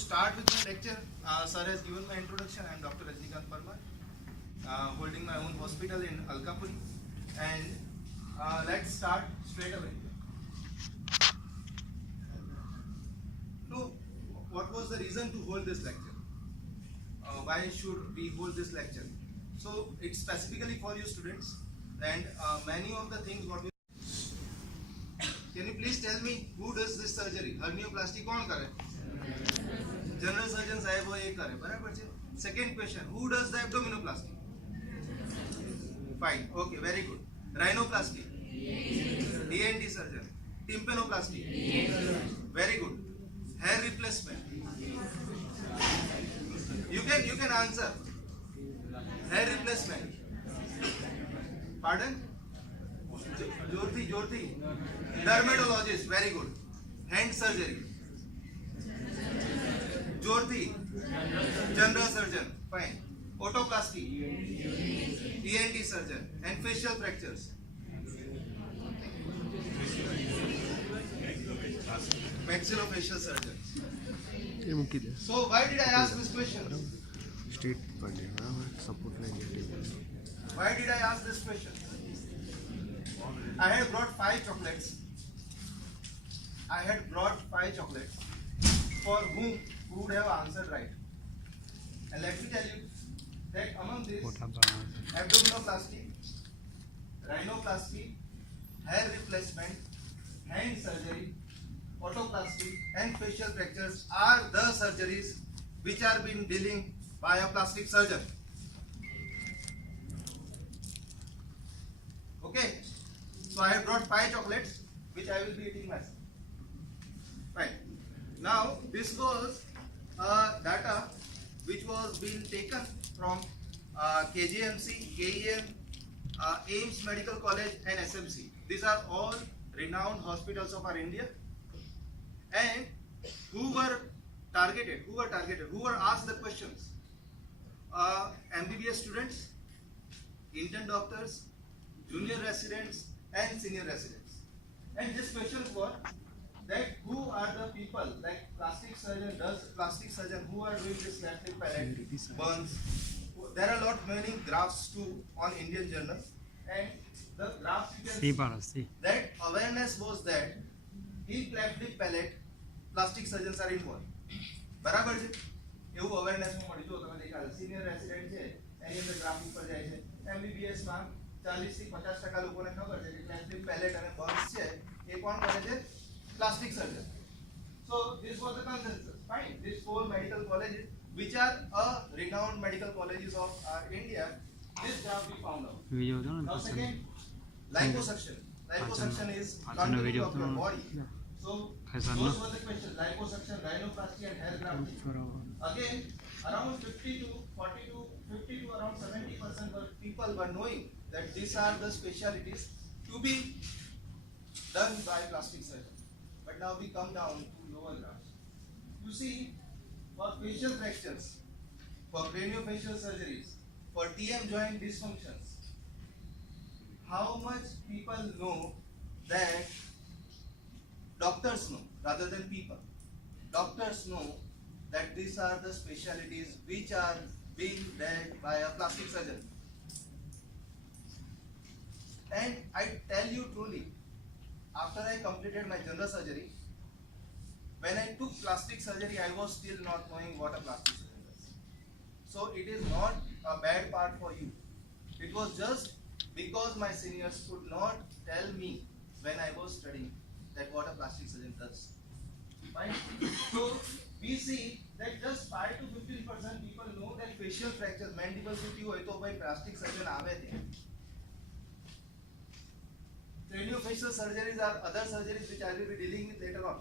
start with my lecture, sir has given my introduction. I am Dr. Rajnikant Parmar, holding my own hospital in Alkapuri, and let's start straight away. So, what was the reason to hold this lecture? Why should we hold this lecture? So, it's specifically for you students, and many of the things what we. Can you please tell me who does this surgery? Hernioplasty कौन करे? General surgeon साहब वो ये करे, बराबर है? Second question, who does the abdominoplasty? Fine, okay, very good. Rhinoplasty? ENT surgeon. Tympanoplasty? Very good. Hair replacement? You can answer. Hair replacement? Pardon? Jyoti. Dermatologist, very good. Hand surgery. Jyoti. General surgeon, fine. Otoplasty. ENT surgeon. And facial fractures. Maxillofacial surgeon. So why did I ask this question? Why did I ask this question? I had brought 5 chocolates. For who would have answered right. And let me tell you that among this, abdominoplasty, rhinoplasty, hair replacement, hand surgery, otoplasty and facial fractures are the surgeries which are being dealing by a plastic surgeon. Okay. So I have brought 5 chocolates which I will be eating myself. Right. Now this was data which was being taken from KJMC, KEM, AIMS Medical College and SMC. These are all renowned hospitals of our India. And who were targeted? Who were asked the questions? MBBS students, intern doctors, junior residents and senior residents. And this question was that who are the people, like plastic surgeon, who are doing this plastic palette, burns. There are a lot many graphs too on Indian Journal, and the graphs you can see that awareness was that in plastic palette, plastic surgeons are involved. બરાબર છે એવું awareness માં મળી જો તમે દેખાડો senior resident છે એની અંદર ગ્રાફ ઉપર જાય છે એમબીબીએસ માં 40 થી 50% લોકોને ખબર છે કે પ્લાસ્ટિક પેલેટ અને બર્ન્સ છે એ કોણ કરે છે plastic surgeon. So this was the consensus. Fine, these 4 medical colleges which are renowned medical colleges of India, this graph we found out. Now second, liposuction is continuity of your body. So those were the questions: liposuction, rhinoplasty, and hair grafting. Again, around 50 to around 70% of people were knowing that these are the specialties to be done by plastic surgeon. But now we come down to lower graphs. You see, for facial fractures, for craniofacial surgeries, for TM joint dysfunctions, how much people know that doctors know rather than people. Doctors know that these are the specialties which are being done by a plastic surgeon. And I tell you truly, after I completed my general surgery, when I took plastic surgery, I was still not knowing what a plastic surgeon does. So it is not a bad part for you. It was just because my seniors could not tell me when I was studying that what a plastic surgeon does. Fine. So we see that just 5 to 15% people know that facial fractures, mandible tooth હોય તો ભાઈ plastic surgeon આવે છે. Craniofacial surgeries are other surgeries which I will be dealing with later on.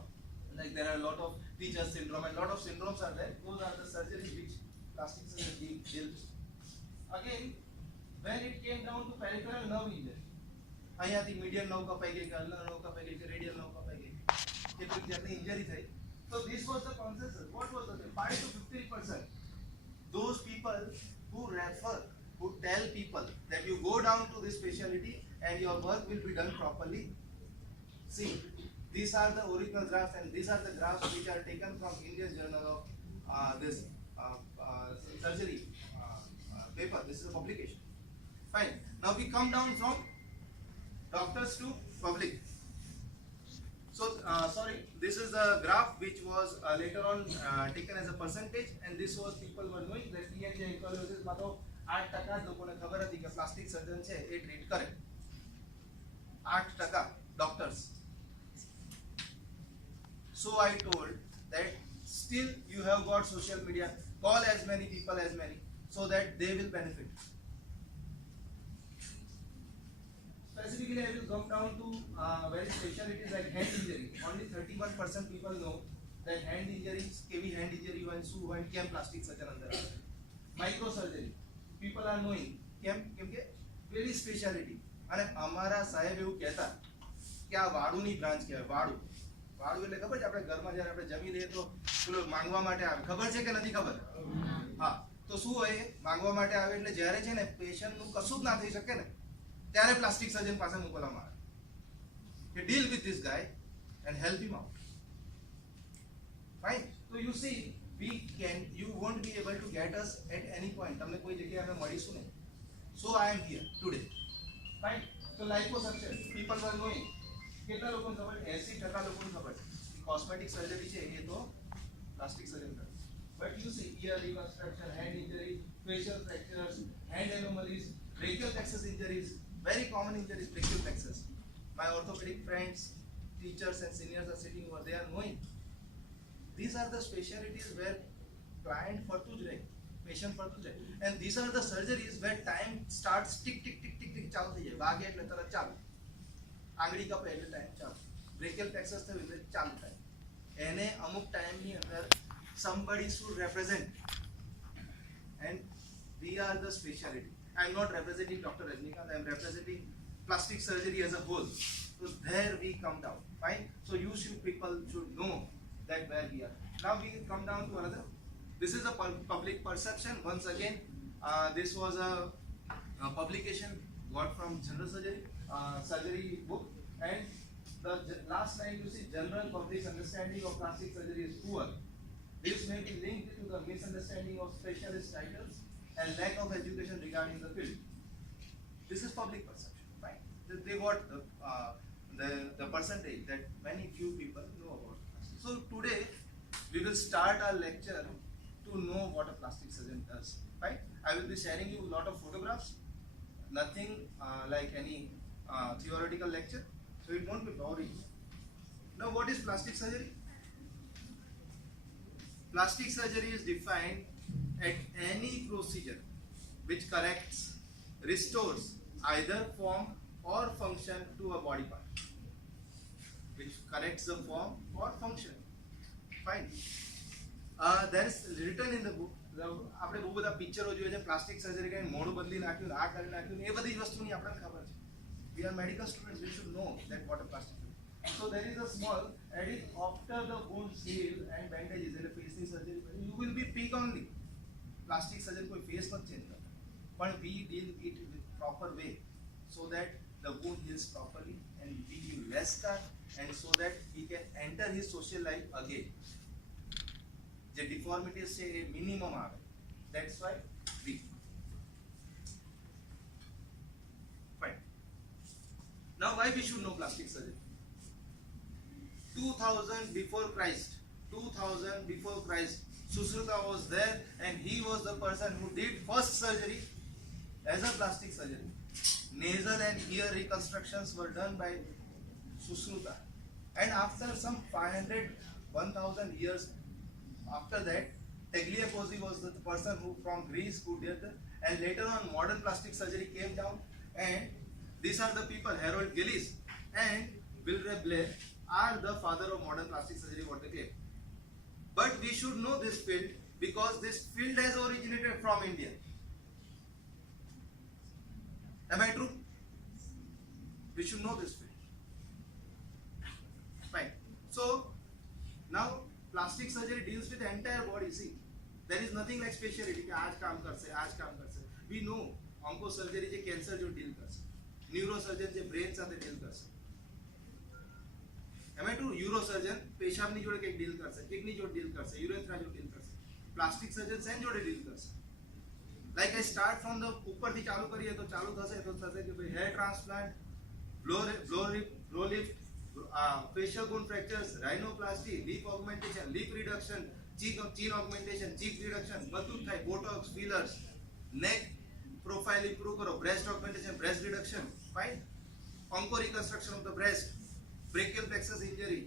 Like there are a lot of teacher syndrome and lot of syndromes are there. Those are the surgeries which plastic surgery deals. Again, when it came down to peripheral nerve injury, અહીંયાથી medial nerve કપાઈ ગઈ કે ulnar nerve કપાઈ ગઈ કે radial nerve કપાઈ ગઈ કે કોઈ જાતની injury થઈ. So this was the consensus. What was the 5 to 15%? Those people who refer, who tell people that you go down to this specialty and your work will be done properly. See, these are the original graphs and these are the graphs which are taken from Indian Journal of Now we come down from doctors to public. So sorry, this is the graph which was later on taken as a percentage, and this was people were knowing that TNJ endocrinologist માં તો 8% લોકોને ખબર હતી કે plastic સર્જન છે એ treat કરે. 8% doctors. So I told that still you have got social media, call as many people as many so that they will benefit. Specifically, I will come down to very specialties like hand injury. Only 31% people know that hand injuries, KV hand injury, when su when કેમ plastic surgeon અંદર આવે. Microsurgery, people are knowing કેમ કે very speciality. અને અમારા સાહેબ એવું કહેતા કે આ વાડુની બ્રાન્ચ કહેવાય. વાડુ એટલે ખબર છે આપણે ઘરમાં જ્યારે આપણે જમી લઈએ તો પેલો માંગવા માટે આવે, ખબર છે કે નથી ખબર? હા, તો શું હોય, માંગવા માટે આવે એટલે જ્યારે છે ને પેશન્ટનું કશું જ ના થઈ શકે ને ત્યારે પ્લાસ્ટિક સર્જન પાસે મોકલવામાં આવે કે deal with this guys and help him out. Fine. So you see, you won't be able to get us at any point. તમને કોઈ જગ્યાએ આપણે મળીશું નહીં. So I am here today. Fine. So liposuction, people were knowing. કેટલા લોકોને ખબર? 80% લોકોને ખબર છે કોસ્મેટિક સર્જરી છે એ તો પ્લાસ્ટિક સર્જન કરે. But you see, ear reconstruction, hand injury, facial fractures, hand anomalies, brachial plexus injuries, very common injuries, brachial plexus. My orthopedic friends, teachers and seniors are sitting over, they are knowing. These are the specialties where client ફરતું જ રહે, patient ફરતું જ રહે. And these are the surgeries where time starts tick tick tick tick tick ચાલુ થઈ જાય. વાગે એટલે તરત ચાલુ, આંગળી કપે એટલે ટાઈમ ચાલુ, brachial plexus થયું એટલે ચાલુ થાય. એને અમુક ટાઈમની અંદર somebody should represent, and we are the specialty. I am not representing Dr. Rajnikant, I am representing plastic surgery as a whole. So there we come down. Fine. So people should know that where we are. Now we come down to another. This is a public perception. Once again, this was a publication got from General Surgery book, and the last line you see, general public understanding of plastic surgery is poor. This may be linked to the misunderstanding of specialist titles and lack of education regarding the field. This is public perception, right? They got the percentage that very few people know about plastic. So today we will start our lecture to know what a plastic surgeon does, right? I will be sharing you a lot of photographs, nothing like any theoretical lecture, so it won't be boring. Now, what is plastic surgery? Plastic surgery is defined at any procedure which corrects, restores either form or function to a body part. Which corrects the form or function. Fine. There is written in the book. આપણે બહુ બધા પિક્ચરો જોઈએ છે, plastic surgery કરીને મોઢું બદલી નાખ્યું, આ કરી નાખ્યું, એ બધી વસ્તુની આપણને ખબર છે. We are medical students, we should know that what a plastic surgery. So there is a small edit after the wound heal and bandages, એટલે ફેસની surgery you will be pig only. Plastic surgeon કોઈ face નથી change કરતા, પણ we deal it with proper way so that the wound heals properly and we give less scar, and so that he can enter his social life again. The deformities say a minimum આવે. That's why we. Fine. Now why we should know plastic surgery? 2000 before Christ, Sushruta was there, and he was the person who did first surgery as a plastic surgery. Nasal and ear reconstructions were done by Sushruta, and after some 1000 years after that, Tagliacozzi was the person who from Greece who did that, and later on modern plastic surgery came down, and these are the people, Harold Gillis and Wilbur Blair are the father of modern plastic surgery, what they claim. But we should know this field because this field has originated from India. Am I true? We should know this field. Fine. So now plastic surgery deals with the entire body. See, there is nothing like specialty कि आज काम कर से. We know onco surgery J cancer जो deal कर से, neurosurgeon जे brain साथे deal कर से. Am I true? Urosurgeon पेशाबनी जोड़े के deal कर से, kidney जोड़े deal कर से, urethra जोड़े deal कर से. Plastic surgeon सेन जोड़े deal कर से. Like I start from the ઉપરથી ચાલુ કરીએ તો ચાલુ થશે કે ભાઈ hair transplant, blow lift, facial bone fractures, rhinoplasty, lip augmentation, lip reduction, chin augmentation, cheek reduction, બધું થાય, botox, fillers, neck profile improve કરો, breast augmentation, breast reduction, fine, onco reconstruction of the breast, brachial plexus injury,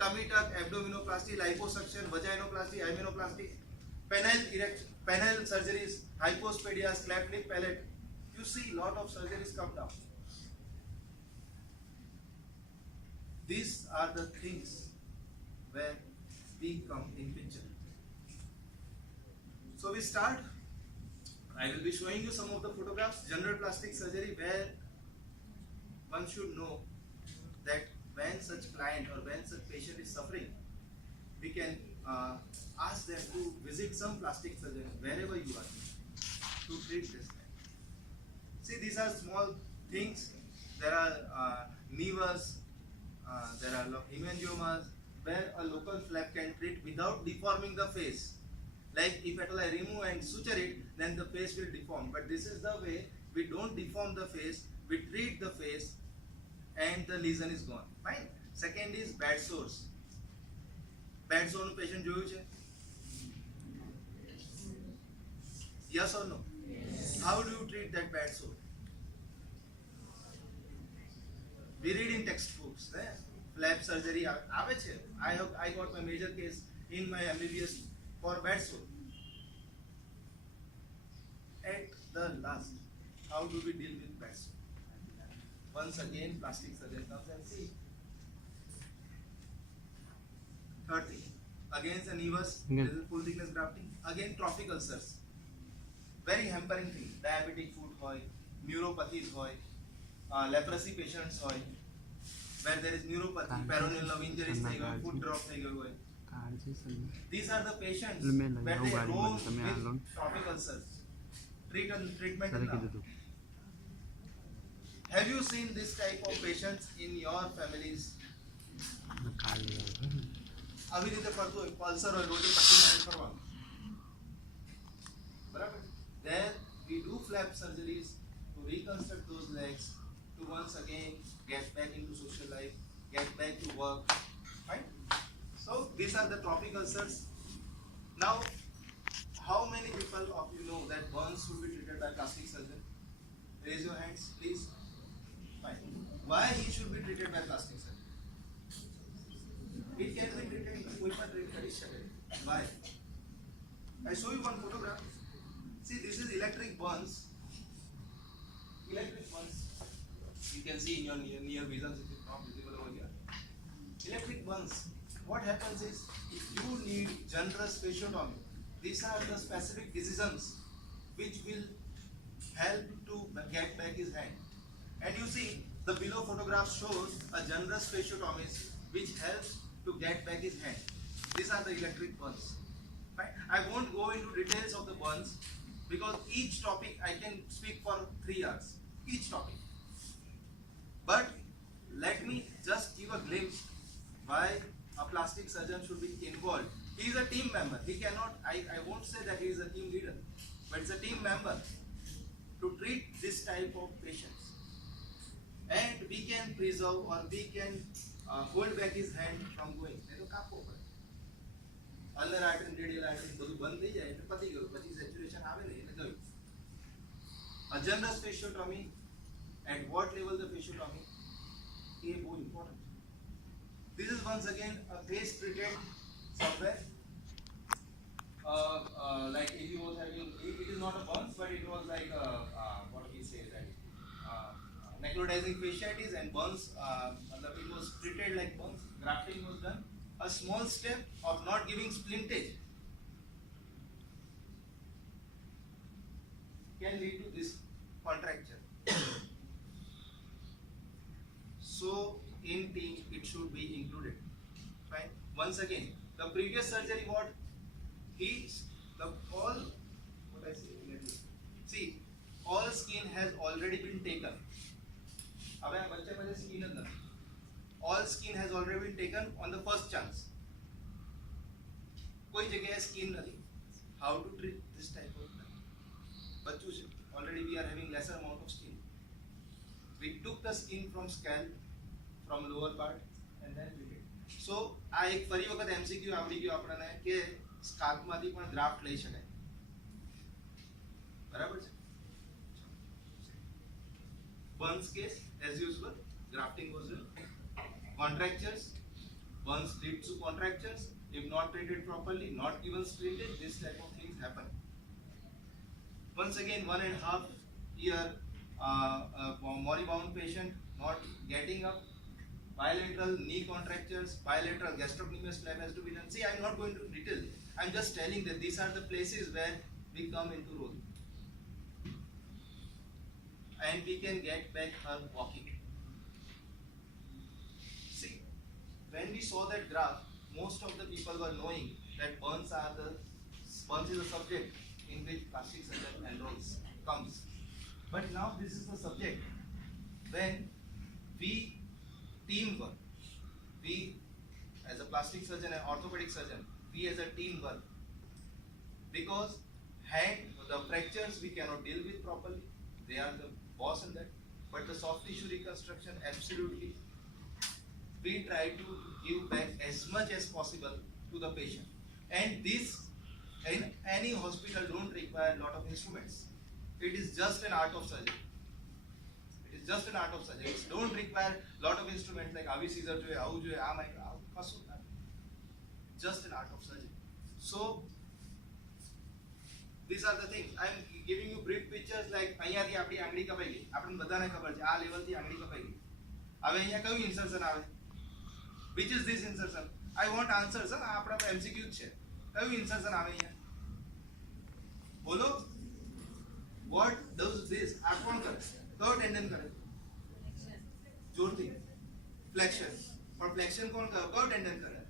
tummy tuck, abdominoplasty, liposuction, vaginoplasty, hymenoplasty, penile surgeries, hypospadia, cleft lip palate. You see lot of surgeries come down. These are the things where we come in picture. So we start. I will be showing you some of the photographs. General plastic surgery, where one should know that when such client or when such patient is suffering, we can ask them to visit some plastic surgeon wherever you are to treat this. See, these are small things. There are nevus, there are hemangiomas, where a local flap can treat without deforming the face. Like if at all I remove and suture it, then the face will deform. But this is the way we don't deform the face, we treat the face and the lesion is gone. Fine. Second is bad sores. Bad sore નું patient જોયું છે? Yes or no? Yes. How do you treat that bad sore? We read in textbooks, flap surgery આવે છે. I got my major case in my MBBS for bad sore. At the last, how do we deal with bad sore? Once again, plastic surgeon comes and see. Third thing, again the nevus, full thickness grafting, again trophic ulcers. Very hampering thing. Diabetic foot hoy, neuropathies hoy, leprosy patients hoy, where there is neuropathy, peroneal nerve injuries થઈ ગયો, foot drop થઈ ગયો હોય. These are the patients where they roam with trophic ulcers. Treatment now. Have you seen this type of patients in your families? આવી રીતે પડતું હોય, Pulsar હોય, રોટી પટ્ટીને હેલ્પ કરવાનું. બરાબર? There we do flap surgeries to reconstruct those legs, to once again get back into social life, get back to work. Right? So these are the trophic ulcers. Now, how many people of you know that burns should be treated by plastic surgeon? Raise your hands, please. Fine. Why he should be treated by plastic surgeon? It can be treated. Why? I show you one photograph. See, this is electric burns. Electric burns. You can see in your near vision, it is not visible over here. Electric burns. What happens is, if you need generous fasciotomy, these are the specific decisions which will help to get back his hand. And you see, the below photograph shows a generous fasciotomist which helps to get back his hand. These are the electric burns. Right? I won't go into details of the burns because each topic I can speak for 3 hours. Each topic. But let me just give a glimpse why a plastic surgeon should be involved. He is a team member. He cannot, I won't say that he is a team leader, but it's a team member to treat this type of patients. And we can preserve or we can hold back his hand from going. Ulnar artery, radial artery બધું બંધ થઈ જાય એટલે પતી ગયું, પછી saturation આવે ને એટલે ગયું. A generous fasciotomy, at what level the fasciotomy, એ બહુ important. This is once again a face treated somewhere. Like if he was having, it is not a burns, but it was like a, what we say that necrotizing fasciitis and burns. It was treated like burns. Grafting was done. A small step of not giving splintage can lead to this contracture. So in team it should be included. Fine. Once again, the previous surgery, what what I say, see, all skin has already been taken. હવે આ બચ્ચા પાસે skin જ નથી. All skin has already been taken on the first chance. કોઈ જગ્યાએ skin નથી. How to treat this type of બચ્ચું છે. Already we are having lesser amount of skin. We took the skin from scalp, from lower part, and then we did. So આ એક ફરી વખત MCQ આવડી ગયું આપણને કે સ્કાલ્પ માંથી પણ ગ્રાફ્ટ લઈ શકાય. બરાબર છે. Burns case as usual, grafting was done. Contractures, burns lead to contractures. If not treated properly, not given treated, this type of things happen. Once again, 1.5 year moribund patient not getting up, bilateral knee contractures, bilateral gastrocnemius flap has to be done. See, I am not going to detail. I am just telling that these are the places where we come into role. And we can get back her walking. See, when we saw that graph, most of the people were knowing that burns is a subject in which plastic surgeon enrolls, comes. But now this is the subject when we teamwork, we as a plastic surgeon and orthopedic surgeon, we as a team work, because the fractures we cannot deal with properly, they are the boss in that, but the soft tissue reconstruction, absolutely, we try to give back as much as possible to the patient. And this in any hospital don't require a lot of instruments. It is just an art of surgery. It is just an art of surgery. It don't require a lot of instruments like avi scissor jo avu jo a mic kasu. Just an art of surgery. So these are the things. I am giving you brief pictures like અહીંયાથી આપણી આંગળી કપાઈ ગઈ. આપણને બધાને ખબર છે આ લેવલથી આંગળી કપાઈ ગઈ. હવે અહીંયા કયું ઇન્સર્શન આવે? Which is this insertion? I want answers. આ આપણા પર MCQ છે. કયું ઇન્સર્શન આવે અહીંયા? બોલો. What does this? આ કોણ કરે? કયો ટેન્ડન કરે? જોરથી. ફ્લેક્શન. પણ ફ્લેક્શન કોણ કરે? કયો ટેન્ડન કરે?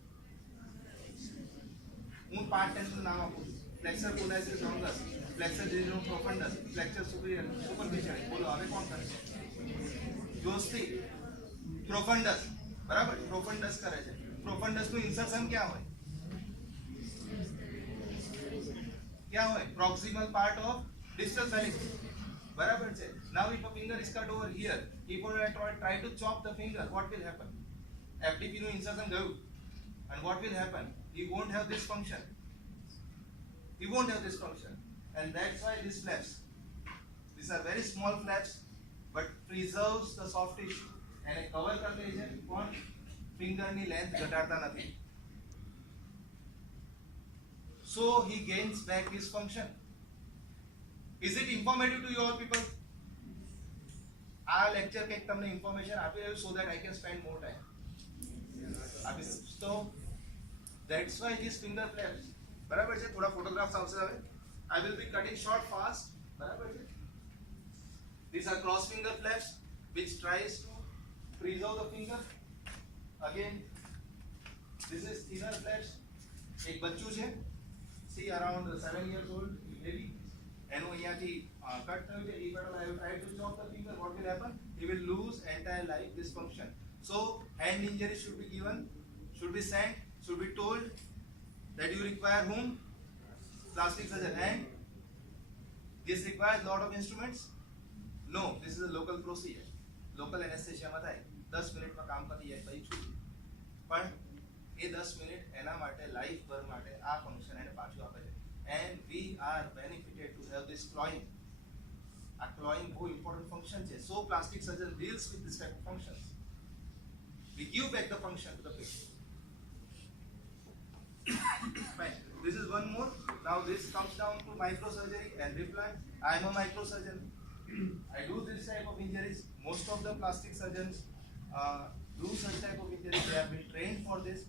હું 5 ટેન્ડન નામ આપું છું. Flexor pollicis longus, flexor digital profundus, flexor superior, superficial. બોલો હવે કોણ કરે? જોસ્તી. Profundus. બરાબર? Profundus કરે છે. Profundus નું ઇન્સર્શન ક્યાં હોય? ક્યાં હોય? Proximal part of distal phalanx. બરાબર છે. Now if a finger is cut over here, if I try to chop the finger, what will happen? FDP નું ઇન્સર્શન ગયું. And what will happen? He won't have this function. He won't have this function, and that's why these flaps. These are very small flaps, but preserves the soft tissue and a cover कर दे છે કોણ finger ની length ઘટાડતા નથી. So he gains back his function. Is it informative to you all people? આ lecture કંઈક તમને information આપી રહ્યું so that I can spend more time. So that's why these finger flaps. બરાબર છે. થોડા ફોટોગ્રાફ્સ આવશે હવે. I will be cutting short fast. બરાબર છે. These are cross finger flaps which tries to preserve the finger. Again, this is thinner flaps. એક બચ્ચું છે. See, around 7 years old baby. એનું અહીંયાથી કટ થયું છે. If I have tried to chop the finger, what will happen? He will lose entire life this function. So hand injury should be given, should be sent, should be told that you require whom? Plastic surgeon. And this requires lot of instruments? No, this is a local procedure. Local anesthesia માં થાય. 10 મિનિટમાં કામ પતી જાય પછી છૂટી. પણ એ 10 minute એના માટે લાઈફ ભર માટે આ ફંક્શન એને પાછું આપે છે. And we are benefited to have this clawing. આ clawing બહુ important function છે. So plastic surgeon deals with this type of functions. We give back the function to the patient. Fine. This is one more. Now this comes down to microsurgery and replant. I am a microsurgeon. I do this type of injuries. Most of the plastic surgeons do such type of injuries. They have been trained for this.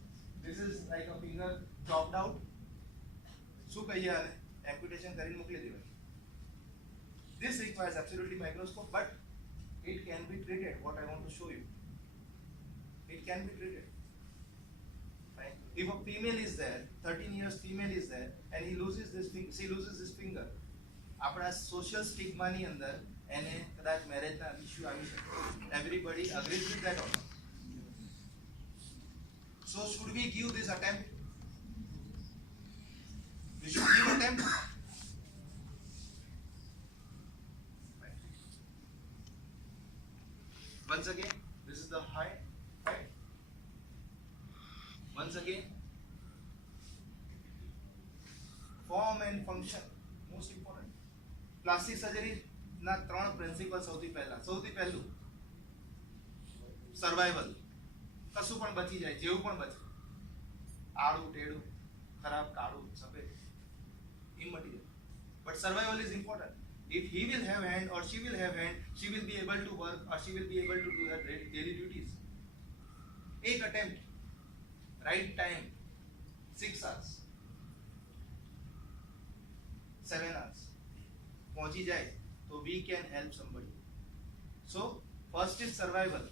This is like a finger chopped out. શું કહીએ આને? Amputation કરીને મોકલી દેવાય. This requires absolutely microscope, but it can be treated. What I want to show you, it can be treated. Right? If a female is there, 13 years female is there, and she loses this finger, આપણા social stigma ની અંદર એને કદાચ મેરેજના issue આવી શકે. Everybody agrees with that or not? So should we give this attempt? We should give attempt. Once again, this is the height, right? Once again, form and function, most important. Plastic surgery ના ત્રણ principal સૌથી પહેલું survival. કશું પણ બચી જાય, જેવું પણ બચે, આડું ટેડું ખરાબ કાળું સફેદ, immaterial, but survival is important. If he will have hand or she will have hand, she will be able to work or she will be able to do her daily duties. एक attempt, right time, 6 hours, 7 hours, पहुंची जाए तो we can help somebody. So first is survival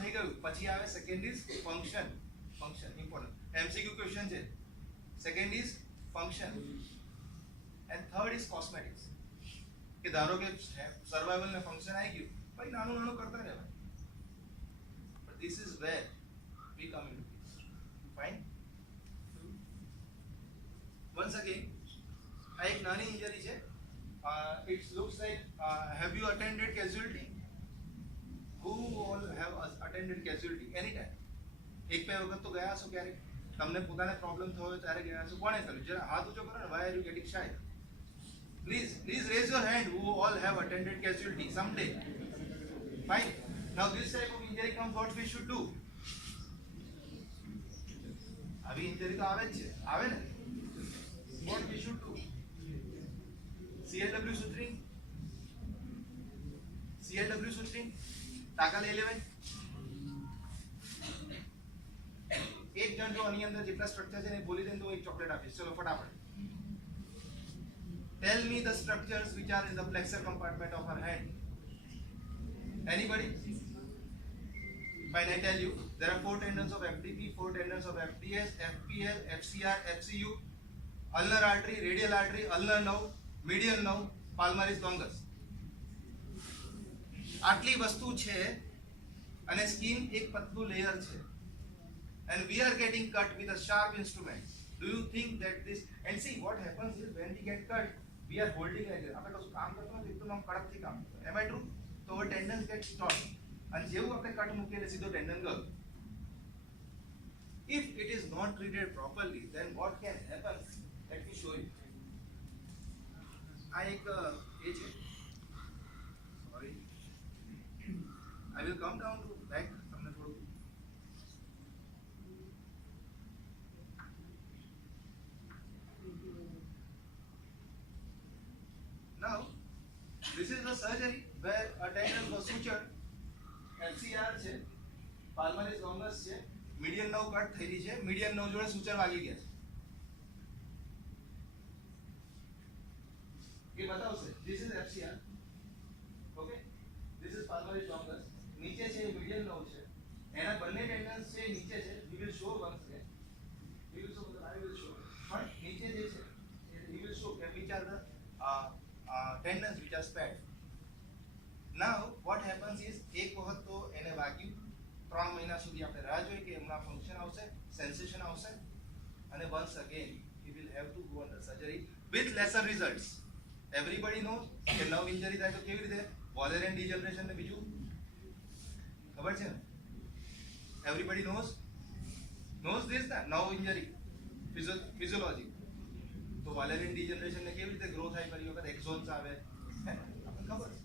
થઈ ગયું, પછી આવે second is function important. MCQ question છે. Second is function and third is cosmetics. કે ધારો કે સર્વાઈવલ ને ફંક્શન આવી ગયું, ભાઈ નાનું કરતા રહેવાય. But this is where we come into this. Fine. Once again, આ એક નાની ઇન્જરી છે. It looks like have you attended casualty? Who all have attended casualty anytime? એક બે વખત તો ગયા છો ક્યારે? તમને પોતાને પ્રોબ્લેમ થયો હોય ત્યારે ગયા છો? કોણે કર્યું? જરા હાથ ઊંચો કરો ને. Why are you getting shy? Please raise your hand who all have attended casualty someday. Fine. Now this type of injury comes, what we should do? આવી ઇન્જરી તો આવે જ છે, આવે ને? What we should do? CLW suturing, टाका ले लेवाय. एक जन जो આની અંદર જેટલા સ્ટ્રક્ચર છે ને બોલી દે તો એક ચોકલેટ આપીશ. ચલો ફટાફટ. Tell me the structures which are in the flexor compartment of our hand. Anybody? Fine, I tell you. There are 4 tendons of FDP, 4 tendons of FDS, FPL, FCR, FCU, ulnar artery, radial artery, ulnar nerve, medial nerve, palmaris longus. આટલી વસ્તુ છે અને skin એક પતલું layer છે. And we are getting cut with a sharp instrument. Do you think that this, and see what happens is when we get cut, we are holding like this. આપણે કશું કામ કરતો નથી એકદમ આમ કડકથી કામ કરતો. Am I true? So our tendons get taut. અને જેવું આપણે કટ મૂકીએ એટલે સીધો ટેન્ડન ગયો. If it is not treated properly, then what can happen? Let me show you. આ એક એ છે. Sorry. I will come down to back. તમને થોડું now this is the surgery where a tendon was sutured. FCR છે, palmaris longus છે, median nerve cut થયેલી છે, median nerve જોડે સુચર વાગી ગયા છે. એ બતાવશે. This is FCR. Okay, this is palmaris longus. નીચે છે median nerve છે, એના બંને tendons છે નીચે છે. We will show once again. We will show, I will show. પણ નીચે જે છે we will show which are the tendons which are spared. Now what happens is એક વખત તો એને વાગ્યું, 3 મહિના સુધી આપણે રાહ જોઈ કે એમના ફંક્શન આવશે, સેન્સેશન આવશે, અને once again he will have to go under surgery with lesser results. Everybody knows કે નર્વ ઇન્જરી થાય તો કેવી રીતે વોલેરિયન ડિજનરેશન ને બીજું ખબર છે ને? Everybody knows this that nerve injury physiology. તો વોલેરિયન ડિજનરેશન ને કેવી રીતે ગ્રો થાય, ફરી વખત એક્ઝોન્સ આવે, આપણને ખબર છે.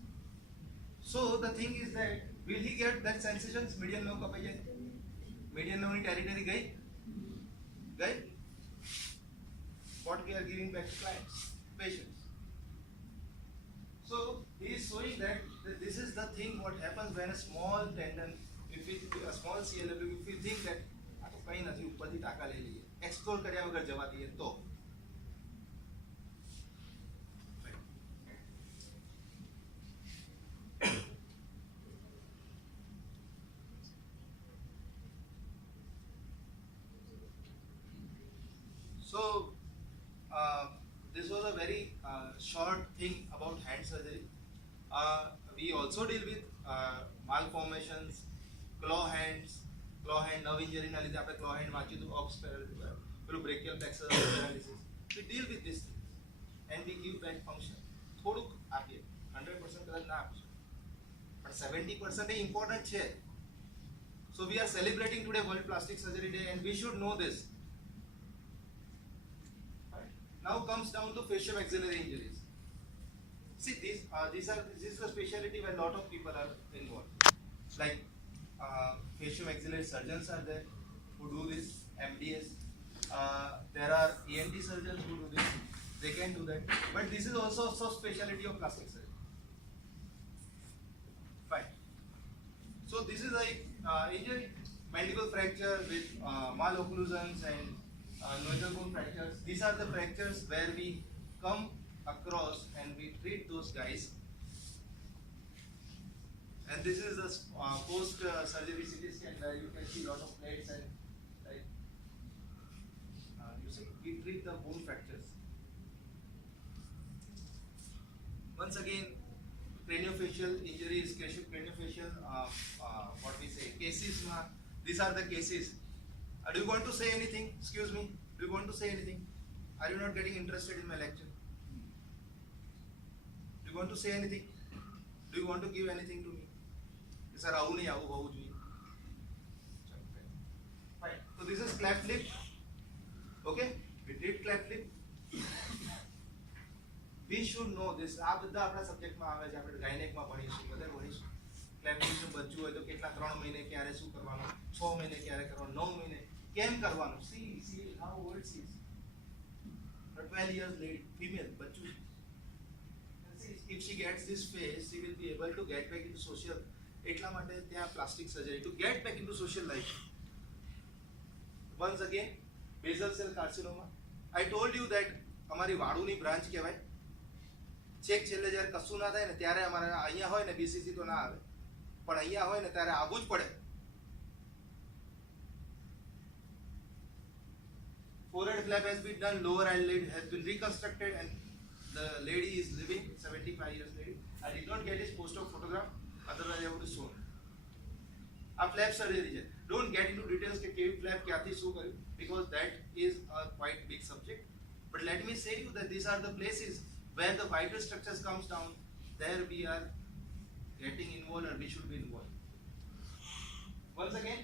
So the thing is that will he get that sensations? Median nerve કપાઈ જાય, median nerve ની ટેરિટરી ગઈ. What we are giving back to clients, patients. So he is showing that this is the thing what happens when a small tendon, if it a small CLW, if we think that આ તો કઈ નથી ઉપરથી ટાકા લઈ લઈએ, explore કર્યા વગર જવા દઈએ તો So this was a very short thing about hand surgery. We also deal with malformations, claw hand nerve injury ના લીધે આપણે claw hand વાંચ્યું હતું, ops પેલું brachial plexus paralysis. We deal with this thing and we give back function. થોડુંક આપીએ, 100% કદાચ ના આપીશું, પણ 70% important છે. So we are celebrating today World Plastic Surgery Day and we should know this. Right? Now comes down to facial-maxillary injuries. See, this is a specialty where a lot of people are involved. Like facial-maxillary surgeons are there who do this, MDS. There are ENT surgeons who do this. They can do that. But this is also a specialty of plastic surgery. Fine. So this is a injury, mandible fracture with malocclusions and nasal bone fractures. These are the fractures where we come across and we treat those guys. And this is a post-surgery CT scan where you can see a lot of plates and like you see we treat the bone fractures. Once again, craniofacial injuries, craniofacial what we say cases. These are the cases. Do you want to say anything? Excuse me. Do you want to say anything? Are you not getting interested in my lecture? Do you want to say anything? Do you want to give anything to me? Sir, આવું નહીં આવું હોવું જોઈએ. Fine. So this is cleft lip. Okay? We did cleft lip. We should know this. આ બધા આપણા સબ્જેક્ટમાં આવે છે. આપણે ગાયનેકમાં ભણીશું, બધા ભણીશું. ક્લેફ્ટ લિપનું બચ્ચું હોય તો કેટલા 3 મહિને ક્યારે શું કરવાનું, 6 મહિને ક્યારે કરવાનું, 9 મહિને કેમ કરવાનું. See how old she is. 12 years lady, female, બચ્ચું. If she gets this phase, she will be able to get back into social. એટલા માટે ત્યાં plastic surgery to get back into social life. Once again, basal cell carcinoma. I told you that અમારી વાડુની branch કહેવાય. છેક છેલ્લે જ્યારે કશું ના થાય ને ત્યારે અમારે અહીંયા હોય ને BCC તો ના આવે, પણ અહીંયા હોય ને ત્યારે આવવું જ પડે. Forehead flap has been done, lower eyelid has been reconstructed, and the lady is living, 75 years lady. I did not get his post-op photograph, otherwise I would have shown. આ flap surgery છે. Don't get into details કે કેવી flap ક્યાંથી શું કર્યું, because that is a quite big subject. But let me say you that these are the places where the vital structures comes down. There we are getting involved, or we should be involved. Once again,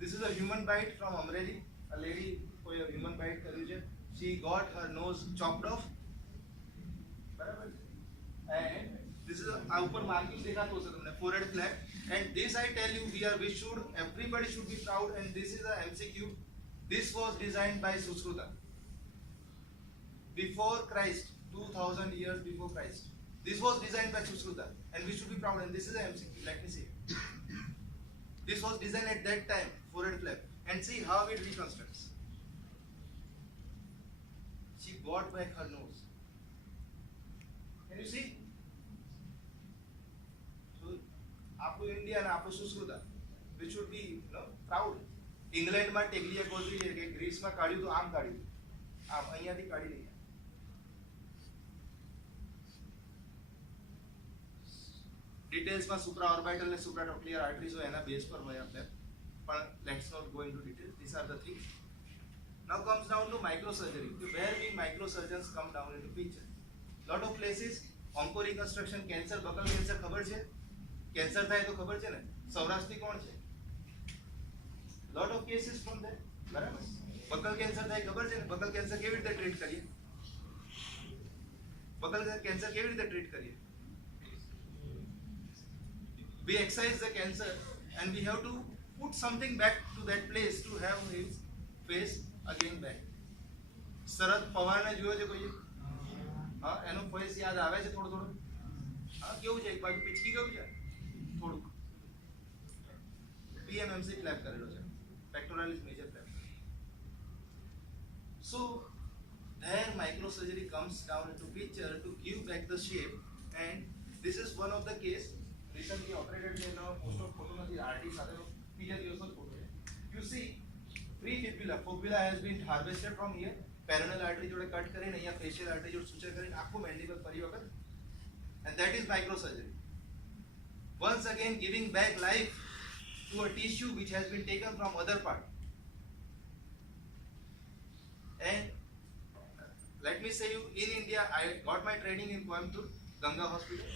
this is a human bite from Amreli. A lady who a human bite કર્યું છે. She got her nose chopped off. બરાબર. And this is આ ઉપર marking દેખાતો હશે તમને, forehead flap. And this I tell you, everybody should be proud. And this is a MCQ. This was designed by Sushruta before Christ, 2000 years before Christ. This was designed by Sushruta, and we should be proud. And this is a MCQ. Let me see. This was designed at that time, forehead flap, and see how it reconstructs. She got back her nose. Can you see? So, આપણું India and આપણું Sushruta, we should be proud. ઇંગ્લેન્ડમાં ટેગ્લિયા કોઝરી કે ગ્રીસમાં કાઢ્યું તો આમ કાઢ્યું, આમ અહીંયાથી કાઢી લઈએ. ડિટેલ્સમાં સુપ્રાઓર્બિટલ ને સુપ્રાટ્રોક્લિયર આર્ટરીઝ હોય એના બેઝ પર હોય આપણે, પણ let's not go into details. These are the things. Now comes down to microsurgery. Where we microsurgeons come down into picture. Lot of places onco reconstruction, cancer, buccal cancer ખબર છે? Cancer થાય તો ખબર છે ને, સૌરાષ્ટ્રથી કોણ છે? Lot of cases from there. બરાબર. બકલ કેન્સર થાય ખબર છે ને? બકલ કેન્સર કેવી રીતે ટ્રીટ કરીએ? બકલ કેન્સર કેવી રીતે ટ્રીટ કરીએ? We excise the cancer and we have to put something back to that place to have his face again back. શરદ પવારને જોયો છે કોઈએ? હા, એનો ફેસ યાદ આવે છે થોડું થોડું? હા, કેવું છે? એક બાજુ પિચકી ગયું છે થોડુંક. PMMC ફ્લેપ કરેલો છે. Pectoralis major flap. So there microsurgery comes down into picture to give back the shape, and this is one of the case recently operated in a post of photo નથી, RT સાથે બીજા દિવસનો photo છે. You see fibula has been harvested from here, peroneal artery જોડે cut કરીને અહીંયા facial artery જોડે suture કરીને આખું mandible ફરી વખત, and that is microsurgery. Once again giving back life to a tissue which has been taken from other part. And let me say you, in India I got my training in Coimbatore, Ganga Hospital.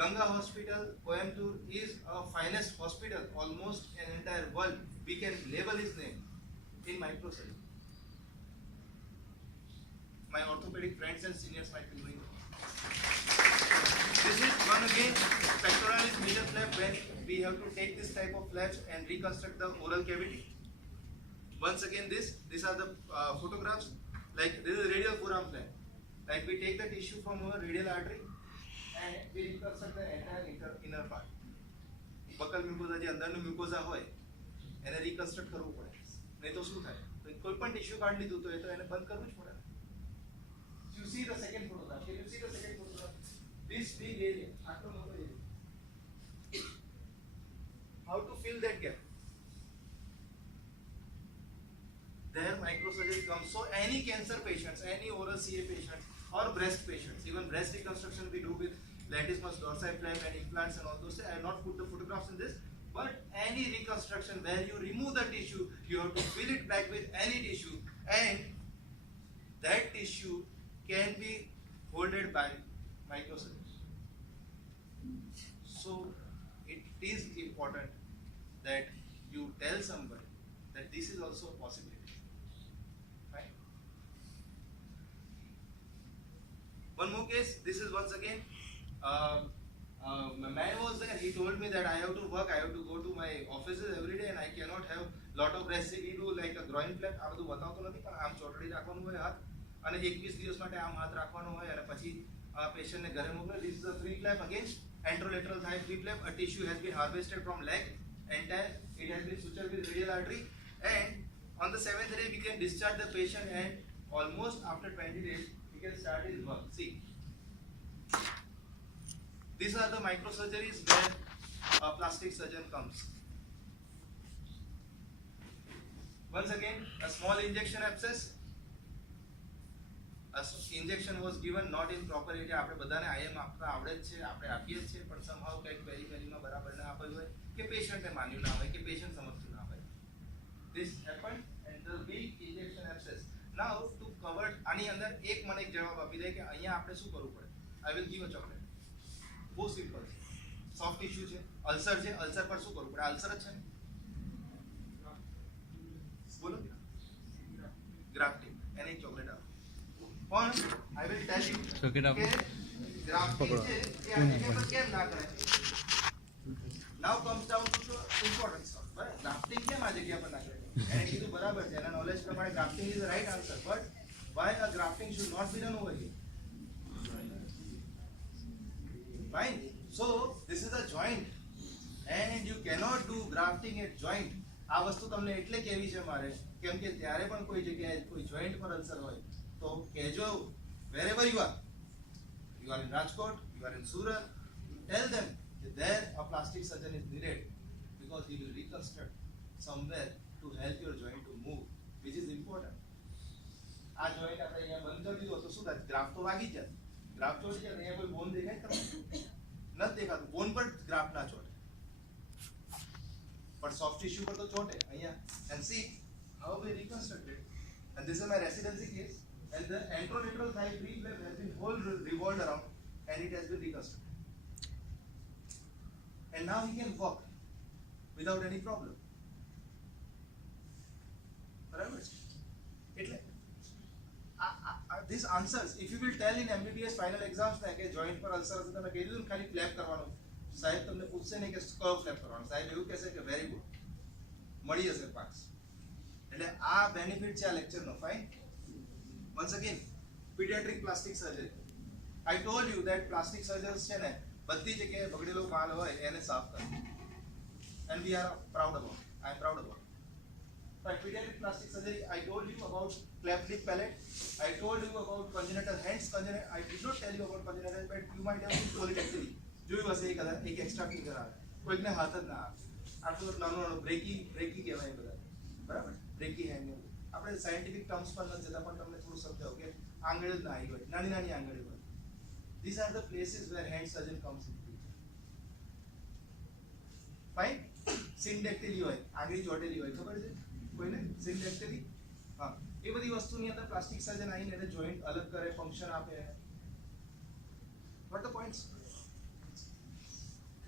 Ganga Hospital, Coimbatore is a finest hospital almost in entire world. We can label his name in microsurgery. My orthopedic friends and seniors might be knowing. This is one again, pectoralis major flap when we have to take this type of flaps and reconstruct the oral cavity. Once again these are the photographs, like this is radial forearm flap. Like we take the tissue from our radial artery and we reconstruct the entire inner part. Buccal mucosa જે અંદરનું mucosa હોય એને reconstruct કરવું પડે. નહીં તો શું થાય? તો કોઈ પણ ટિશ્યુ કાઢી લીધું તો એ તો એને બંધ કરવું જ પડે. You see the second photograph. Can you see the second photograph? This big area, આટલો મોટો area. How to fill that gap? There microsurgery comes. So any cancer patients, any oral CA patients or breast patients, even breast reconstruction we do with latissimus dorsi flap and implants and all those. I have not put the photographs in this, but any reconstruction where you remove the tissue, you have to fill it back with any tissue, and that tissue can be holded by microsurgery. So it is important that you tell somebody that this is also a possibility. Right? One more case. This is once again. A man was there. He told me that I have to work. I have to go to my offices every day, and I cannot have lot of rest. We do like a groin flap. આ બધું બતાવતો નથી પણ આમ ચોટડી રાખવાનું હોય હાથ અને 21 દિવસ માટે આમ હાથ રાખવાનો હોય અને પછી પેશન્ટ ને ઘરે મોકલે. This is a free flap again, anterolateral thigh free flap. A tissue has been harvested from leg, entire. It has been sutured with radial artery, and on the 7th day we can discharge the patient, and almost after 20 days we can start his work. See, these are the microsurgeries where a plastic surgeon comes. Once again, a small injection abscess. Injection was given not in proper area. આપણે બધાને IM આપતા આવડે જ છે, આપણે આપીએ જ છે, પણ somehow કંઈક પેરીફેરીમાં બરાબર ના આપ્યું હોય કે પેશન્ટે માન્યું ના હોય કે પેશન્ટ સમજતું ના હોય. This happened and the big injection abscess. Now to cover આની અંદર એક મને એક જવાબ આપી દે કે અહીંયા આપણે શું કરવું પડે. I will give a chocolate. બહુ સિમ્પલ છે. સોફ્ટ ટિશ્યુ છે, અલ્સર છે, અલ્સર પર શું કરવું પડે? અલ્સર જ છે ને. બોલો ગ્રાફ્ટિંગ એને એક ચોકલેટ આપો. પણ I will tell you કે ગ્રાફ્ટિંગ છે એ આ જગ્યા પર કેમ ના કરે. Now comes down to the importance of grafting કેમ આ જગ્યા પર ના કરે. એને કીધું બરાબર છે, એના નોલેજ પ્રમાણે grafting is the right answer, but why a grafting should not be done over here? Fine. So this is a joint and you cannot do grafting at joint. આ વસ્તુ તમને એટલે કેવી છે મારે કેમ કે ત્યારે પણ કોઈ જગ્યાએ કોઈ જોઈન્ટ પર અલ્સર હોય તો કહેજો wherever you are in Rajkot, you are in Surat, tell them that there a plastic surgeon is needed because he will reconstruct somewhere to help your joint to move, which is important. આ joint આપણે અહીંયા બંધ કરી દીધો તો શું થાય? Graph તો વાગી જાય, ગ્રાફ ચોટી જાય. અહીંયા કોઈ બોન દેખાય તમને? નથી દેખાતું. બોન પર ગ્રાફ ના ચોટે but soft tissue पर तो चोट है અહીંયા. And see how we reconstructed, and this is my residency case, and the anterolateral thigh free flap has been whole revolved around and it has been reconstructed, and now he can walk without any problem. બરાબર છે? એટલે these answers if you will tell in MBBS final exams ને કે joint પર ulcer હશે તમે કહી દીધું ખાલી ફ્લેપ કરવાનું, સાહેબ તમને પૂછશે નહીં કે કર્વ ફ્લેપ કરવાનું, સાહેબ એવું કહેશે કે વેરી ગુડ મળી જશે પાસ. એટલે આ બેનિફિટ છે આ લેક્ચરનો. Fine. Once again paediatric plastic surgery. I told you that plastic surgeons છે ને બધી જગ્યાએ બગડેલો માલ હોય એને સાફ કરે, and we are proud about. I M proud about. But pediatric plastic surgery, I told you about cleft lip palate. I told you about congenital hands. I did not tell you about congenital, but you might have seen polytechnic. જોયું હશે એક extra finger આવે, કોઈકને હાથ જ ના આવે. આટલું નાનું નાનું બ્રેકી કહેવાય બધા. બરાબર? બ્રેકી હેન્ડ. આપણે સાયન્ટિફિક ટર્મ્સ પર નથી જતા પણ તમને થોડું સમજાવું કે આંગળી જ ના આવી હોય, નાની નાની આંગળી હોય. These are the places where hand surgeon comes in picture. Fine? સિન્ડેક્ટિલી હોય, આંગળી ચોટેલી હોય, ખબર છે કોઈને? સિન્ડેક્ટિલી. હા, એ બધી વસ્તુની અંદર પ્લાસ્ટિક સર્જન આવીને એને જોઈન્ટ અલગ કરે, ફંક્શન આપે. What the points?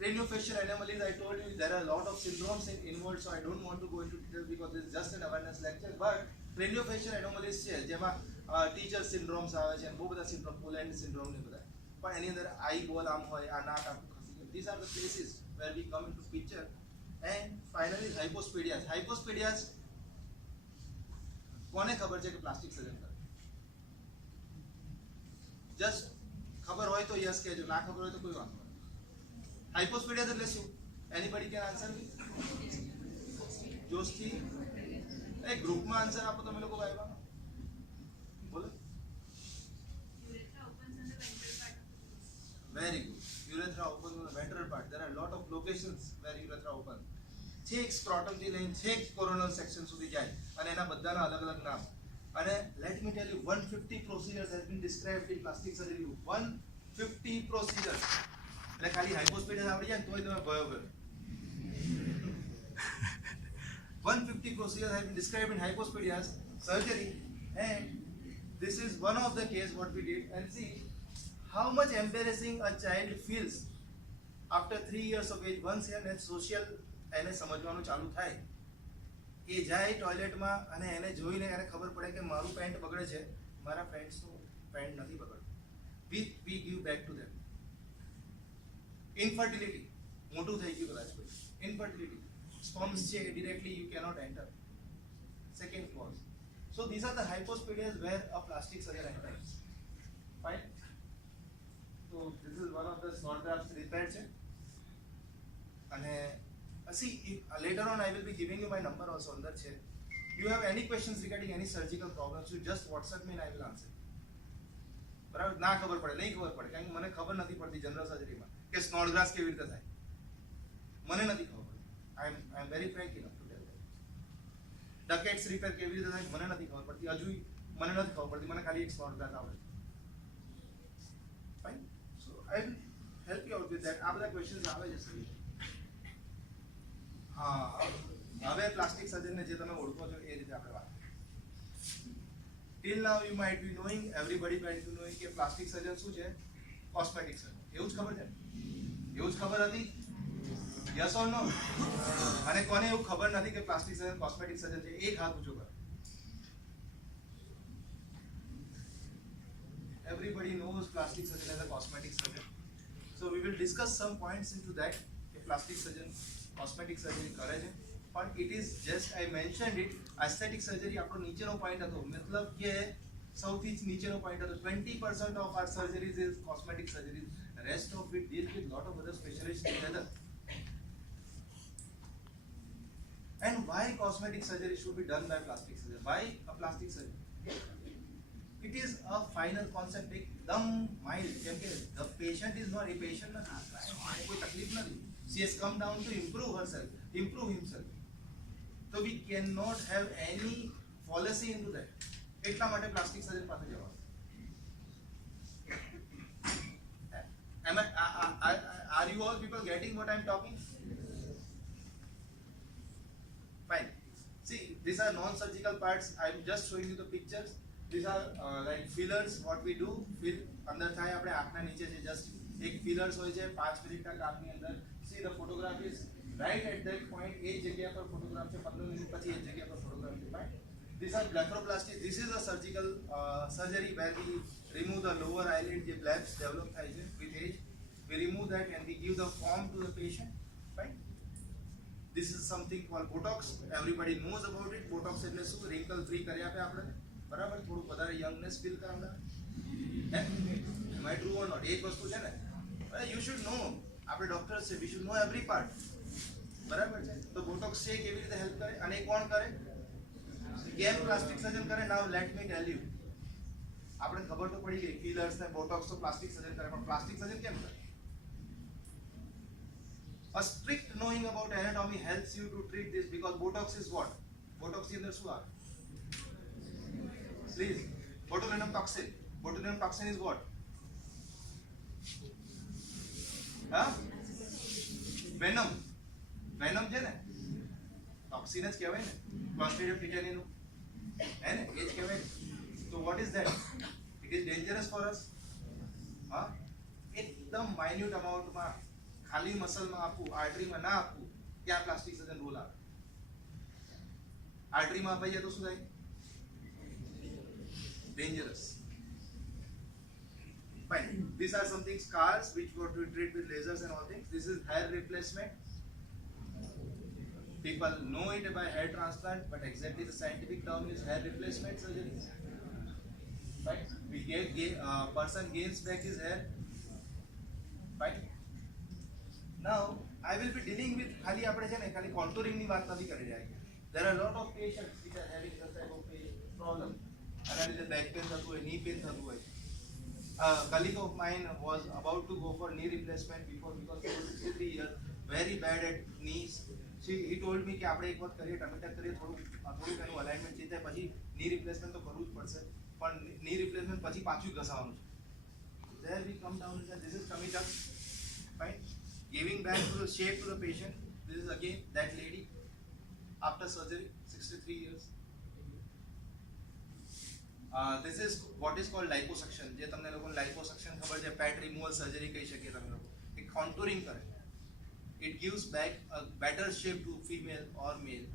Craniofacial anomalies, I told you there are a lot of syndromes involved, so I don't want to go into details because this is just an awareness lecture. But craniofacial anomalies છે જેમાં teacher syndromes આવે છે, બહુ બધા syndrome, Poland syndrome ને બધા. પણ એની અંદર આઈ બોલ આમ હોય, આ નાક આખું ખસી ગયું. These are the places where we come into picture. And finally hypospadias. Hypospadias કોને ખબર છે કે પ્લાસ્ટિક સર્જન કરે? જસ્ટ ખબર હોય તો યસ કહેજો, ના ખબર હોય તો કોઈ વાંધો નહીં. હાઇપોસ્પેડિયા એટલે શું? એનીબડી કેન આન્સર મી? જોશથી એક ગ્રુપમાં આન્સર આપો તમે લોકો વાયવામાં. બોલો. Very good. Urethra opens on the ventral part. There are a lot of locations where urethra opens. છેક સ્ક્રોટમ થી લઈને છેક કોરોનલ સેક્શન સુધી જાય અને એના બધાના અલગ અલગ નામ. અને let me tell you, 150 procedures has been described in plastic surgery. 150 procedures. એટલે ખાલી હાઇપોસ્પેડિયા આવડી જાય તોય તમે ભયો ભયો. 150 procedures have been described in hypospadias surgery, and this is one of the case what we did. And see how much embarrassing a child feels after 3 years of age. Once એને social એને સમજવાનું ચાલુ થાય, એ જાય ટોયલેટમાં અને એને જોઈને એને ખબર પડે કે મારું પેન્ટ બગડે છે, મારા ફ્રેન્ડ્સનું પેન્ટ નથી બગડતું. we give back to them. Infertility, મોટું થઈ ગયું કદાચ કોઈ, infertility, sperms છે directly you cannot enter. Second clause. So these are the hypospadias where a plastic surgeon enters. Fine. So this is one of the Snodgrass repair છે. અને see, later on I will be giving you my number also અંદર છે. You have any questions regarding any surgical problems, you just WhatsApp me and I will answer. બરાબર? ના ખબર પડે, નહીં ખબર પડે, કારણ કે મને ખબર નથી પડતી જનરલ સર્જરીમાં કે સ્નોડગ્રાસ કેવી રીતે થાય, મને નથી ખબર પડતી. I am very frank enough to tell that. Duckett's repair કેવી રીતે થાય મને નથી ખબર પડતી, હજુ મને નથી ખબર પડતી, મને ખાલી એક સ્નોડગ્રાસ આવડે. Fine. So I will help you out with that. આ બધા ક્વેશ્ચન્સ આવે છે સર. હા, હવે પ્લાસ્ટિક સર્જનને જે તમે ઓળખો છો એ રીતે આપણે વાત. Till now you might be knowing, everybody might be knowing કે પ્લાસ્ટિક સર્જન શું છે? કોસ્મેટિક સર્જન. એવું જ ખબર છે? એવું જ ખબર હતી? યસ ઓર નો? અને કોને એવું ખબર નથી કે પ્લાસ્ટિક સર્જન કોસ્મેટિક સર્જન છે? એક હાથ ઊંચો કરો. Everybody knows plastic surgeon as a cosmetic surgeon. So we will discuss some points into that. કે plastic surgeon cosmetic surgery કરે છે, પણ it is just I mentioned it, aesthetic surgery આપણો નીચેનો પોઈન્ટ હતો, મતલબ કે સૌથી નીચેનો પોઈન્ટ હતો. 20% of our surgeries is cosmetic surgeries. Rest of it deals with lot of other specialists together. And why cosmetic surgery should be done by plastic surgeon? Why a plastic surgeon? It is a final concept, એકદમ mild, કેમ કે the patient is not a patient નથી, કોઈ તકલીફ નથી. She has come down to improve herself, improve himself. So we cannot have any fallacy into that. એટલા માટે plastic સર્જન પાસે જવાનું. Are you all people getting what I am talking? Fine. See, these are non-surgical parts. I am just showing you the pictures. These are like fillers. What we do, fill અંદર થાય આપણે આંખના નીચે છે, just એક fillers હોય છે 5 મિનિટના કામની અંદર. See, the photograph is right at that point. એ જગ્યા પર ફોટોગ્રાફ છે, 15 મિનિટ પછી એ જગ્યા પર ફોટોગ્રાફ છે. Fine. These are blepharoplasty. This is a surgical surgery where we remove the lower eyelid, જે blebs develop થાય છે with age. We remove that and we give the form to the patient. Fine. This is something called Botox. Everybody knows about it. Botox એટલે શું? wrinkle free કરી આપે આપણે, બરાબર? થોડું વધારે યંગનેસ feel કરાવડા. Am I true or not? એક વસ્તુ છે ને, you should know. આપણે ડોક્ટર્સ છે, we should know every part. બરાબર છે? તો બોટોક્સ છે કેવી રીતે હેલ્પ કરે અને એ કોણ કરે? કેમ પ્લાસ્ટિક સર્જન કરે? નાઉ લેટ મી ટેલ યુ. આપણે ખબર તો પડી ગઈ, ફિલર્સ ને બોટોક્સ તો પ્લાસ્ટિક સર્જન કરે, પણ પ્લાસ્ટિક સર્જન કેમ કરે? A strict knowing about anatomy helps you to treat this, because Botox is what? Botox ની અંદર શું આવે? Please, botulinum toxin. Botulinum toxin is what? Huh? Venom. Venom છે ને? Toxin જ કહેવાય ને? Clostridium tetani નું. હે ને? એ જ કહેવાય ને? So what is that? It is dangerous for us. હા? એકદમ minute amount માં ખાલી મસલમાં આપવું, આર્ટરીમાં ના આપવું, ત્યાં પ્લાસ્ટિક સર્જન રોલ આવે. આર્ટરીમાં અપાઈએ તો શું થાય? Dangerous. Fine. These are something scars which were to treat with lasers and all things. This is hair replacement. People know it by hair transplant, but exactly the scientific term is hair replacement surgery. Right? We person gains back his hair. Right? Now I will be dealing with ખાલી આપણે છે ને ખાલી contouring ની વાત નથી કરી રહ્યા. There are a lot of patients which are having this type of problem. આના લીધે બેક પેન થતું હોય, ની પેન થતું હોય. A colleague of mine was about to go for knee replacement before because he was 63 years, very bad at knees. He told me કે આપણે એક વખત કરીએ, ટમેટા કરીએ, થોડું એનું અલાઇનમેન્ટ ચેન્જ થાય, પછી ની રિપ્લેસમેન્ટ તો કરવું જ પડશે, પણ ની રિપ્લેસમેન્ટ પછી પાછું ઘસાવાનું છે. There we come down and this is coming up, fine, giving back to the shape to the patient. This is again that lady after surgery, 63 years. This is what is called liposuction. જે તમને લોકોને liposuction ખબર છે, fat removal surgery કહી શકીએ તમે લોકો. એ contouring કરે. It gives back a better shape to female or male.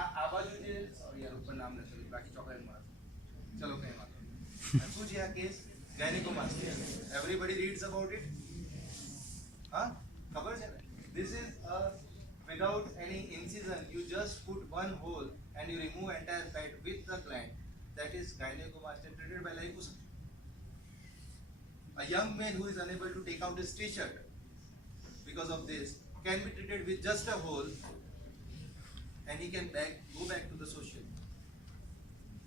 આ બાજુ જે સોરી યાર ઉપર નામ લખેલું બાકી ચોકલેટ મળે. ચલો કઈ વાત નહીં. શું છે આ case? gynecomastia. Everybody reads about it. હા ખબર છે ને? This is a without any incision, you just put one hole and you remove entire fat with the gland. That is gynecomastia treated by liposuction. A young man who is unable to take out his t-shirt because of this can be treated with just a hole and he can go back to the social.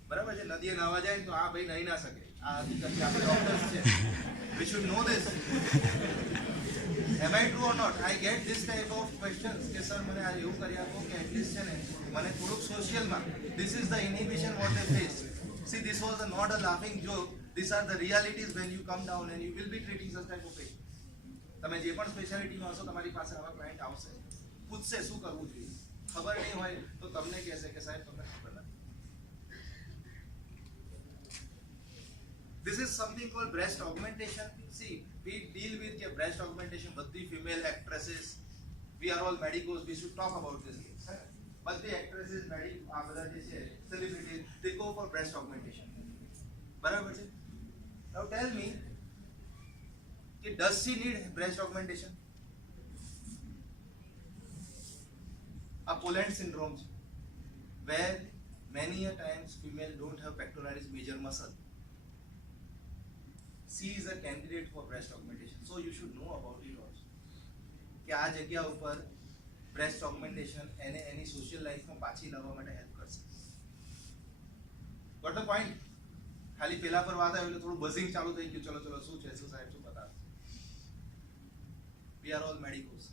બરાબર છે? નદીએ નાવા જાય તો આ ભાઈ નહીં ના શકે. આ હકીકત આપણે ડોક્ટર્સ છે. We should know this. Am I true or not? I get this type of questions કે સર મને આ એવું કરી આપો કે એટલીસ્ટ છે ને મને થોડુંક સોશિયલમાં. This is the inhibition what they face. See, this was not a laughing joke. These are the realities when you come down and you will be treating such type of patient. તમે જે પણ સ્પેશિયાલિટીમાં હશો તમારી પાસે આવા client આવશે, પૂછશે શું કરવું જોઈએ, ખબર નહીં હોય તો તમને કહેશે કે સાહેબ તમને ખબર નથી. This is something called breast augmentation. See, we deal with breast augmentation. Badi female actresses, we are all medicos. We should talk about this things. Badi actresses, celebrities, they go for breast augmentation. બરાબર છે? Now tell me, does she need breast augmentation? A Poland syndrome, where many a times female don't have pectoralis major muscle. She is a candidate for breast augmentation, so you should know about it also. કે આ જગ્યા ઉપર breast augmentation એને એની social life માં પાછી લાવવા માટે help કરશે. Got the point? ખાલી પેલા પર વાત આવી એટલે થોડું બઝિંગ ચાલુ થઈ ગયું. ચલો ચલો શું છે, શું સાહેબ શું બતા? We are all medicos.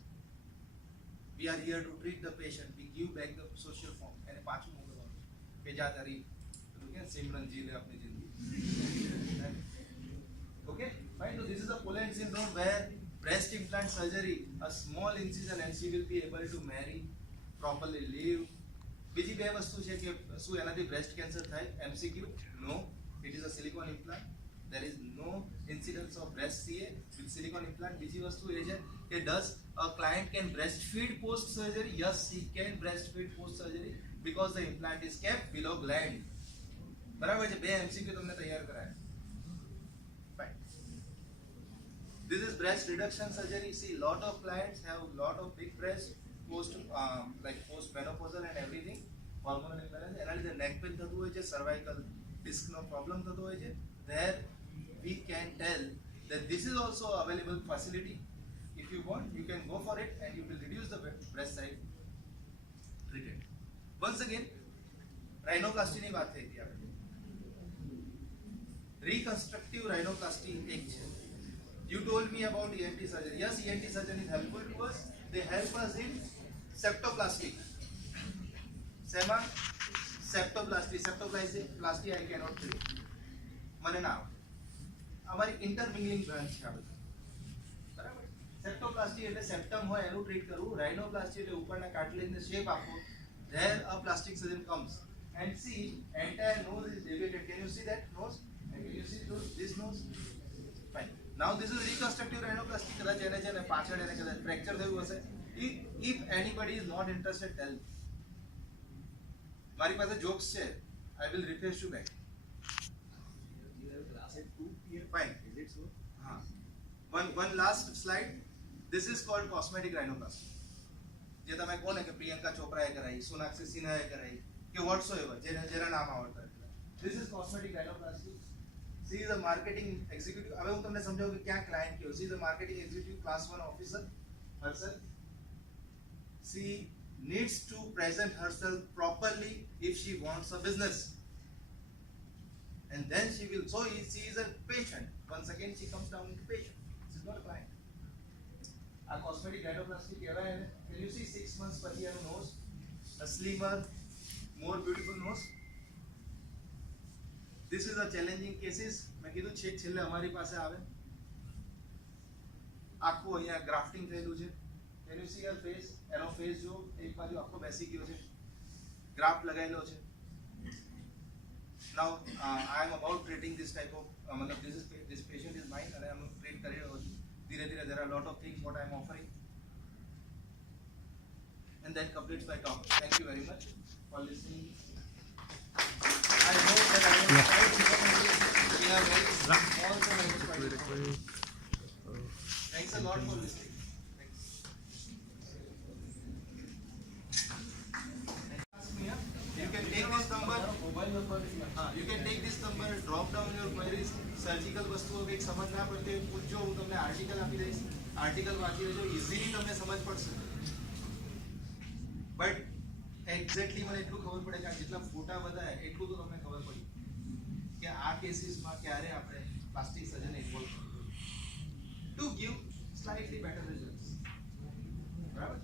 We are here to treat the patient. We give back the social form. એને પાછું મોકલવાનું કે જા તારી કે સિમરન જી લે આપણી જિંદગી. Okay, fine. So this is a Poland syndrome where breast implant surgery, a small incision, and she will be able to marry, properly live. બીજી બે વસ્તુ છે કે શું એનાથી breast cancer થાય? MCQ, no. It is a silicone implant. There is no incidence of breast CA with silicone implant. બીજી વસ્તુ એ છે કે does a client can breastfeed post surgery? Yes, he can breastfeed post surgery because the implant is kept below gland. બરાબર છે? બે MCQ તમને તૈયાર કરાય. This is breast reduction surgery. See, lot of clients have lot of big breast post menopausal and everything, hormonal imbalance. એના લીધે neck pain થતું હોય છે, cervical disc નો problem થતો હોય છે. There we can tell that this is also available facility. If you want, you can go for it and you will reduce the breast size treated. Once again, rhinoplasty ની વાત થઈ હતી આપણે. Reconstructive rhinoplasty એક છે. You told me about ENT surgery. Yes, ENT surgery is helpful to us. They help us in septoplasty. Sema, septoplasty. Septoplasty I cannot treat. મને ના આવે. અમારી intermingling branch છે આ બધી. બરાબર? Septoplasty એટલે septum હોય એનું ટ્રીટ કરવું. Rhinoplasty એટલે ઉપરના કાર્ટિલેજને શેપ આપવો. There a plastic surgeon comes and see entire nose is deviated. Can you see that nose? And can you see those Now this is reconstructive rhinoplasty. કદાચ એને છે ને પાછળ એને કદાચ ફ્રેક્ચર થયું હશે. If anybody is not interested, tell me. મારી પાસે jokes છે. I will refresh you back. Fine. Is it so? One last slide. This is called cosmetic rhinoplasty. જે તમે કહો ને કે પ્રિયંકા ચોપરાએ કરાઈ, સોનાક્ષી સિન્હાએ કરાઈ કે whatsoever જેના નામ આવડતા. This is cosmetic rhinoplasty. She is a marketing executive. હવે હું તમને સમજાવું કે ક્યાં ક્લાયન્ટ કયો. She is a marketing executive class 1 officer herself. She needs to present herself properly if she wants a business. And then she will, so she is a patient. Once again she comes down into patient. She is not a client. A cosmetic rhinoplasty કહેવાય એને. Can you see 6 months પછી એનું nose, a slimmer, more beautiful nose. This is a challenging cases. મેં કીધું છે છેલ્લે અમારી પાસે આવે આખું અહીંયા ગ્રાફ્ટિંગ થયેલું છે. Can you see her face? એનો ફેસ જો એક બાજુ આખો બેસી ગયો છે, ગ્રાફ લગાવેલો છે. Now I am about treating this type of મતલબ this patient is mine અને હું ટ્રીટ કરી રહ્યો છું. ધીરે ધીરે there are a lot of things what I am offering. And that completes my talk. Thank you very much for listening. I hope that I have tried information in a very small and Thanks a lot for listening. Thanks. You can take this number. You can take this number, drop down your queries. Surgical વસ્તુઓ કંઈક સમજ ના પડતી હોય પૂછજો, હું તમને article આપી દઈશ. આર્ટિકલ વાંચી લેજો, ઇઝીલી તમને સમજ પડશે. બટ એક્ઝેક્ટલી મને એટલું ખબર પડે કે જેટલા ફોટા બતાવ્યા એટલું તો તમને ખબર પડી કે આ કેસીસમાં ક્યારે આપણે પ્લાસ્ટિક સર્જન ઇન્વોલ્વ કરવું to give slightly better results. બરાબર.